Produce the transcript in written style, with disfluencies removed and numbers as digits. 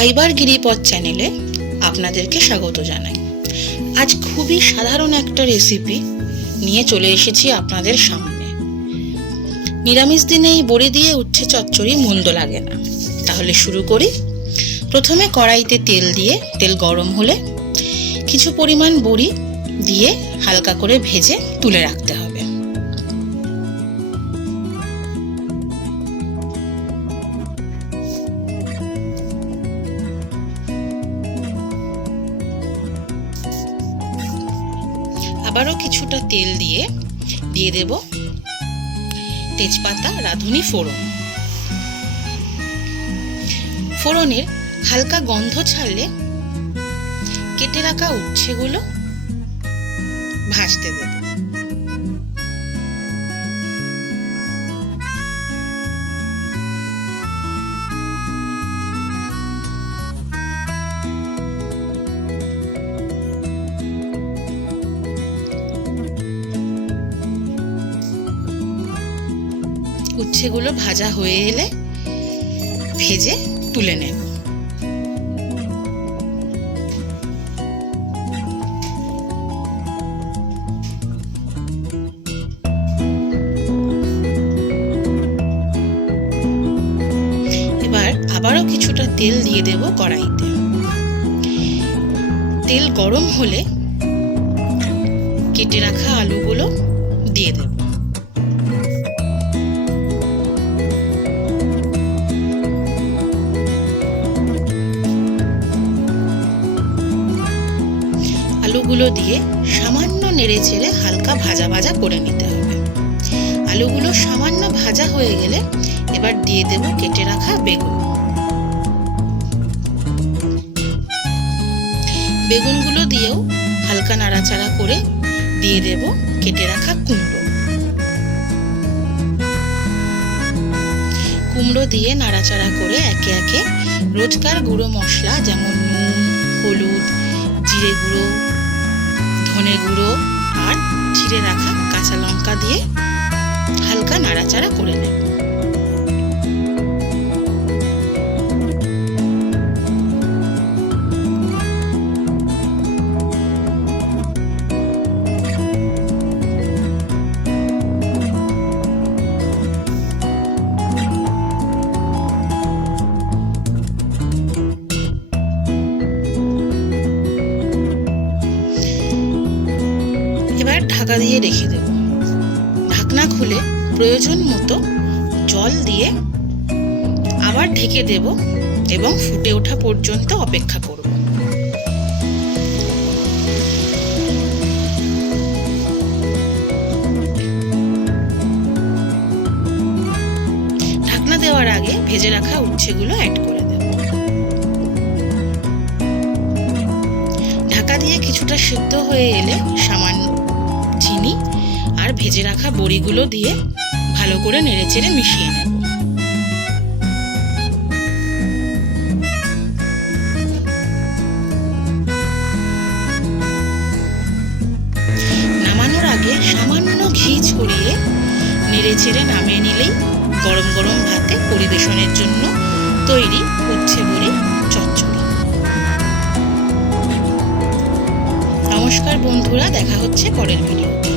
খাইবার গিরিপথ চ্যানেলে আপনাদেরকে স্বাগত জানাই। আজ খুবই সাধারণ একটা রেসিপি নিয়ে চলে এসেছি আপনাদের সামনে। নিরামিষ দিনে এই বড়ি দিয়ে উচ্ছে চচ্চড়ি মন্দ লাগে না। তাহলে শুরু করি। প্রথমে কড়াইতে তেল দিয়ে তেল গরম হলে কিছু পরিমাণ বড়ি দিয়ে হালকা করে ভেজে তুলে রাখতে হবে। আবারও কিছুটা তেল দিয়ে দেব তেজপাতা, রাঁধুনি ফোড়ন। ফোড়নের হালকা গন্ধ ছাড়লে কেটে রাখা উচ্ছেগুলো ভাজতে দেব। উচ্ছেগুলো ভাজা হয়ে এলে ভেজে তুলে নেব। এবার আবারও কিছুটা তেল দিয়ে দেব কড়াইতে। তেল গরম হলে কেটে রাখা আলুগুলো দিয়ে দেব। আলুগুলো দিয়ে সামান্য নেড়ে চেড়ে হালকা ভাজা ভাজা করে নিতে হবে। আলুগুলো সামান্য ভাজা হয়ে গেলে এবার দিয়ে দেব কেটে রাখা বেগুন। বেগুনগুলো দিয়েও হালকা নাড়াচাড়া করে দিয়ে দেব কেটে রাখা কুমড়ো। কুমড়ো দিয়ে নাড়াচাড়া করে একে একে রোজকার গুঁড়ো মশলা যেমন নুন, হলুদ, জিরে গুঁড়ো, ধনে গুঁড়ো আর চিড়ে রাখা কাঁচা লঙ্কা দিয়ে হালকা নাড়াচাড়া করে নেব। এবার ঢাকা দিয়ে রেখে দেব। ঢাকনা খুলে প্রয়োজন মতো জল দিয়ে আবার ঢেকে দেব এবং ফুটে ওঠা পর্যন্ত অপেক্ষা করব। ঢাকনা দেওয়ার আগে ভেজে রাখা উচ্ছেগুলো অ্যাড করে দেব। ঢাকা দিয়ে কিছুটা সিদ্ধ হয়ে এলে সামান্য চিনি আর ভেজে রাখা বড়িগুলো দিয়ে ভালো করে নেড়েচেড়ে মিশিয়ে নেব। নামানোর আগে সামান্য ঘি ছড়িয়ে নেড়েচেড়ে নামিয়ে নিলেই গরম গরম ভাতে পরিবেশনের জন্য তৈরি উচ্ছে বড়ি চচ্চড়ি। নমস্কার বন্ধুরা, দেখা হচ্ছে পরের ভিডিওতে।